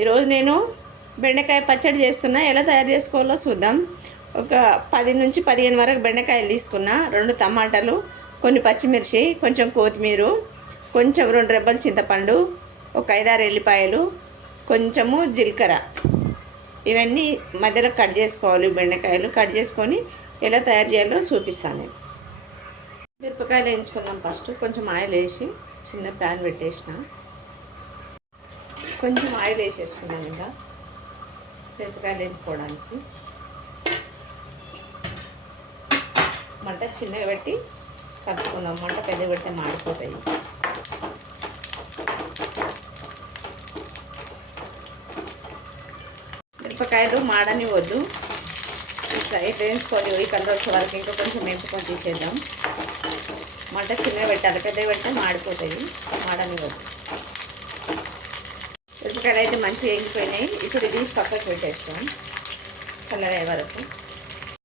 ఈరోజు నేను బెండకాయ పచ్చడి చేస్తున్నా. ఎలా తయారు చేసుకోవాలో చూద్దాం. ఒక 10 నుంచి 15 వరకు బెండకాయలు తీసుకున్నా, 2 టమాటాలు, కొన్ని పచ్చిమిర్చి, కొంచెం కొత్తిమీర, కొంచెం 2 రెబ్బల చింతపండు, ఒక 5-6 ఎల్లిపాయలు, కొంచెము జీలకర్ర. ఇవన్నీ మధ్యలో కట్ చేసుకోవాలి. బెండకాయలు కట్ చేసుకొని ఎలా తయారు చేయాలో చూపిస్తాను. మిరపకాయలు వేయించుకుందాం. ఫస్ట్ కొంచెం ఆయిల్ వేసి చిన్న ప్యాన్ పెట్టేసిన, కొంచెం ఆయిల్ వేసేసుకున్నాను. ఇంకా మిరపకాయలు వేసుకోవడానికి మంట చిన్నగా పెట్టి కలుపుకుందాం. మంట పెద్దగా పెడితే మాడిపోతాయి. మిరపకాయలు మాడనివ్వద్దు, వేయించుకోవాలి. ఈ కలర్ వచ్చే వరకు ఇంకా కొంచెం వేపుకొని తీసేద్దాం. మంట చిన్నగా పెట్టాలి, పెద్దగా పెడితే మాడిపోతాయి. మాడనివ్వద్దు. మిరపకాయలు అయితే మంచిగా వేగిపోయినాయి. ఇప్పుడు ఇది పక్కకు పెట్టేస్తాం చల్లగా అయ్యే వరకు.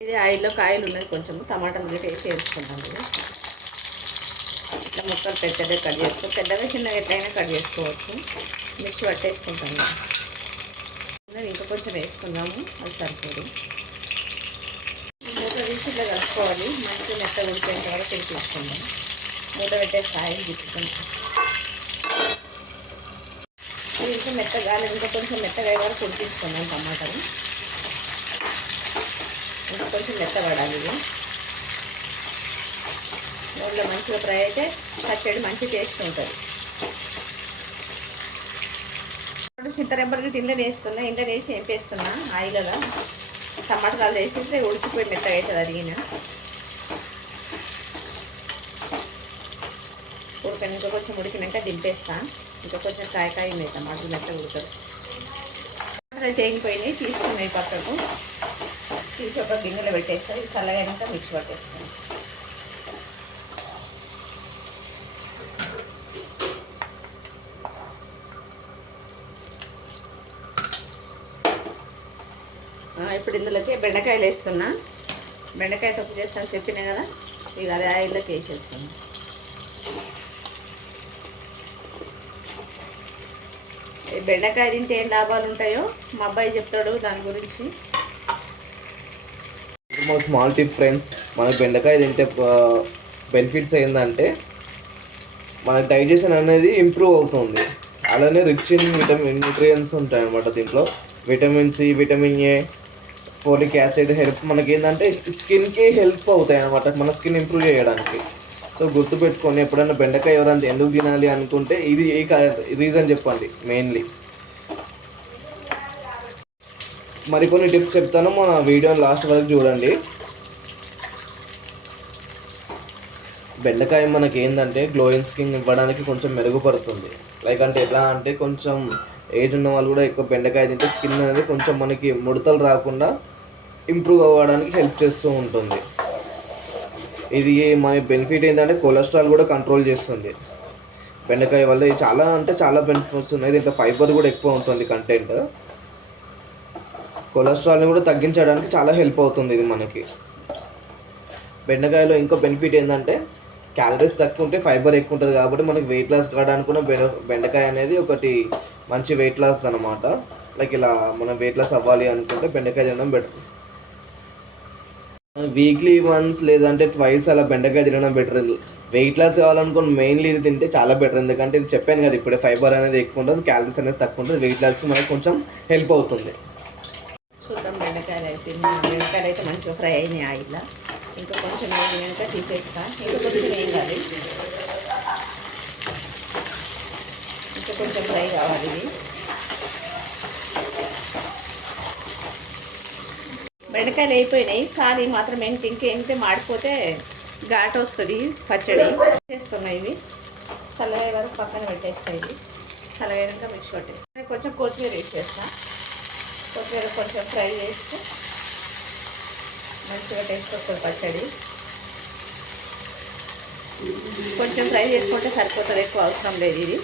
ఇది ఆయిల్లో కాయలు ఉన్నది, కొంచెం టమాటాలు వేసి వేసుకుంటాం. ఇట్లా ముక్కలు పెద్దగా కట్ చేసుకో, పెద్దగా చిన్నగా ఎట్లయినా కట్ చేసుకోవచ్చు. మిక్సీ పట్టేసుకుంటాము. ఇంకా కొంచెం వేసుకుందాము, అది సరిపోదు. మూత తీసి ఇట్లా కలుపుకోవాలి. మంచిగా మెత్తగా ఉడిపోయేంత వరకు ఉడికించుకుందాం. మూత పెట్టే కాయలు తిప్పుకుంటాం. ఇంకా మెత్తగా ఇంకా కొంచెం మెత్తగా అయ్యే వరకు ఉడికించుకుందాం. టమాటాలు ఇంకా కొంచెం మెత్తపడాలి. ఇది నూనెలో మంచిగా ఫ్రై అయితే పచ్చడి మంచి టేస్ట్ ఉంటుంది. చింతరెంపలకి ఇంట్లో వేస్తున్నా, ఇంట్లో వేసి వేపేస్తున్నా. ఆయిల్లో టమాటాలు వేసి ఉడికిపోయి మెత్తగా అవుతుంది. అడిగిన ఉడకని ఇంకా కొంచెం ఉడికినాక దింపేస్తా. ఇంకా కొంచెం కాయ ఉన్నాయి, టమాటాలు మెత్తగా ఉడకదు. టమాటాలు తేగిపోయినాయి, తీసుకున్నాయి పక్కకు. తీసి ఒక గిన్నెలో పెట్టేస్తాను. ఇది చల్లగా మిక్స్ పట్టేస్తాను. ఇప్పుడు ఇందులోకి బెండకాయలు వేస్తున్నా. బెండకాయ తొక్కు చేస్తాను చెప్పినా కదా, ఇక అది ఆయిల్లోకి వేసేస్తాను. ఈ బెండకాయ తింటే ఏం లాభాలు ఉంటాయో మా అబ్బాయి చెప్తాడు దాని గురించి. స్మాల్ టిప్ ఫ్రెండ్స్, మనకి బెండకాయ తింటే బెనిఫిట్స్ ఏంటంటే మన డైజెషన్ అనేది ఇంప్రూవ్ అవుతుంది. అలానే రిచ్ ఇన్ న్యూట్రియన్స్ ఉంటాయి అన్నమాట. దీంట్లో vitamin C, vitamin A, folic acid help మనకి ఏంటంటే స్కిన్కి హెల్ప్ అవుతాయి అన్నమాట, మన స్కిన్ ఇంప్రూవ్ చేయడానికి. సో గుర్తుపెట్టుకొని ఎప్పుడైనా బెండకాయ ఎవరైనా ఎందుకు తినాలి అనుకుంటే ఇది ఏ రీజన్ చెప్పండి మెయిన్లీ. మరికొన్ని టిప్స్ చెప్తాను, మన వీడియోని లాస్ట్ వరకు చూడండి. బెండకాయ మనకి ఏంటంటే గ్లోయింగ్ స్కిన్ ఇవ్వడానికి కొంచెం మెరుగుపడుతుంది. లైక్ అంటే ఎలా అంటే కొంచెం ఏజ్ ఉన్న వాళ్ళు కూడా ఎక్కువ బెండకాయ తింటే స్కిన్ అనేది కొంచెం మనకి ముడతలు రాకుండా ఇంప్రూవ్ అవ్వడానికి హెల్ప్ చేస్తూ ఉంటుంది. ఇది మన బెనిఫిట్ ఏంటంటే కొలెస్ట్రాల్ కూడా కంట్రోల్ చేస్తుంది బెండకాయ వల్ల. ఇది చాలా అంటే చాలా బెనిఫిట్స్ ఉన్నాయి. దీంట్లో ఫైబర్ కూడా ఎక్కువ ఉంటుంది కంటెంట్. కొలెస్ట్రాల్ని కూడా తగ్గించడానికి చాలా హెల్ప్ అవుతుంది ఇది మనకి. బెండకాయలో ఇంకో బెనిఫిట్ ఏంటంటే క్యాలరీస్ తక్కువ ఉంటే ఫైబర్ ఎక్కువ ఉంటుంది కాబట్టి మనకి వెయిట్ లాస్ కావడానికి కూడా బెండకాయ అనేది ఒకటి మంచి వెయిట్ లాస్ అనమాట. లైక్ ఇలా మనం వెయిట్ లాస్ అవ్వాలి అనుకుంటే బెండకాయ తినడం బెటర్. వీక్లీ వన్స్ లేదంటే ట్వైస్ అలా బెండకాయ తినడం బెటర్. వెయిట్ లాస్ కావాలనుకుని మెయిన్లీ ఇది తింటే చాలా బెటర్. ఎందుకంటే ఇది చెప్పాను కదా ఇప్పుడే, ఫైబర్ అనేది ఎక్కువ ఉంటుంది, క్యాలరీస్ అనేది తక్కువ ఉంటుంది. వెయిట్ లాస్కి మనకు కొంచెం హెల్ప్ అవుతుంది. చూద్దాం. బెండకాయలు అయితే మంచిగా ఫ్రై అయినాయి ఆయిల్లో. ఇంకా కొంచెం వేగినాక తీసేస్తా. ఇంకా కొంచెం వేయాలి, ఇంకా కొంచెం ఫ్రై కావాలి. ఇది బెండకాయలు అయిపోయినాయి. సారీ మాత్రం ఇంకేంటే మాడిపోతే ఘాటు వస్తుంది పచ్చడి. చేస్తున్నాయి ఇవి చల్లగా వరకు పక్కన పెట్టేస్తాయి. ఇది చల్లగా మిక్స్ పట్టేస్తాయి. కొంచెం కొత్తిమీర వేసేస్తా. కొత్తిమీర కొంచెం ఫ్రై చేస్తే మంచిగా టేస్ట్ వస్తుంది పచ్చడి. కొంచెం ఫ్రై చేసుకుంటే సరిపోతుంది, ఎక్కువ అవసరం లేదు. ఇది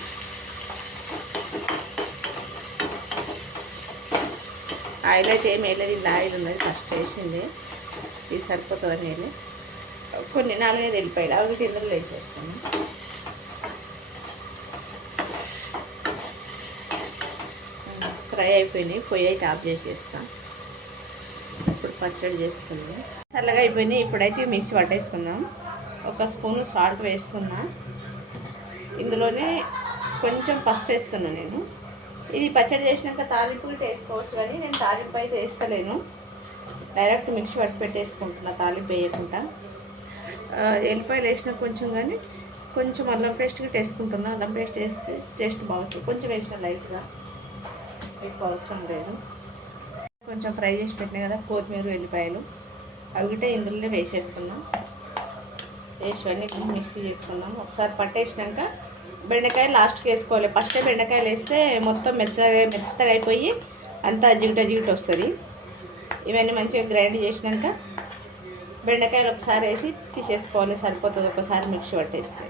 ఆయిల్ అయితే ఏం వేయలేదు, ఇలా ఆయిల్ ఉన్నది ఫస్ట్ వేసింది. ఇది సరిపోతుంది. నేను కొన్ని 4-5 వెళ్ళిపోయాడు అవి ఇందులో వేసేస్తాను. ఫ్రై అయిపోయినాయి, పొయ్యి అయితే ఆఫ్ చేసేస్తాను. ఇప్పుడు పచ్చడి చేసుకుందాం. చల్లగా అయిపోయినాయి, ఇప్పుడైతే మిక్సీ పట్టేసుకుందాం. ఒక స్పూన్ సాల్ట్ వేస్తున్నా, ఇందులోనే కొంచెం పసుపు వేస్తున్నా. నేను ఇది పచ్చడి చేసినాక తాలింపు కూడా వేసుకోవచ్చు, కానీ నేను తాలింపు అయితే వేస్తలేను, డైరెక్ట్ మిక్సీ పట్టి పెట్టేసుకుంటున్నా తాలింపు వేయకుండా. ఎల్లిపాయలు వేసినా కొంచెం, కానీ కొంచెం అల్లం పేస్ట్ కూడా వేసుకుంటున్నా. అల్లం పేస్ట్ వేస్తే టేస్ట్ బాగుంటుంది. కొంచెం వేసిన లైట్గా, ఎక్కువ అవసరం లేదు. కొంచెం ఫ్రై చేసి పెట్టినా కదా కొత్తిమీర ఎల్లిపాయలు, అవి కూడా ఇందులోనే వేసేస్తున్నాం. వేసి అన్నీ మిక్స్ చేసుకుందాం. ఒకసారి పట్టేసినాక బెండకాయ లాస్ట్కి వేసుకోవాలి. ఫస్టే బెండకాయలు వేస్తే మొత్తం మెత్తగా అయిపోయి అంతా జిగుట వస్తుంది. ఇవన్నీ మంచిగా గ్రైండ్ చేసినాక బెండకాయలు ఒకసారి వేసి తీసేసుకోవాలి, సరిపోతుంది ఒకసారి మిక్సీ పట్టేస్తే.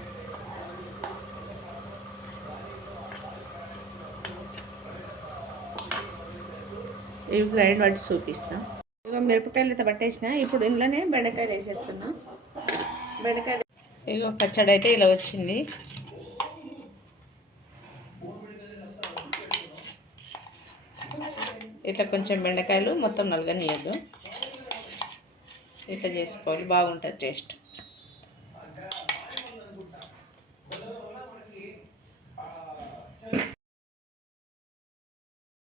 ఇవి గ్రైండ్ పట్టి చూపిస్తాం. ఇక మిరపకాయలు అయితే పట్టేసిన, ఇప్పుడు ఇంట్లోనే బెండకాయలు వేసేస్తున్నా. బెండకాయలు ఇక పచ్చడి అయితే ఇలా వచ్చింది. ఇట్లా కొంచెం బెండకాయలు మొత్తం నలగనియద్దు, ఇట్లా చేసుకోవాలి, బాగుంటుంది టేస్ట్.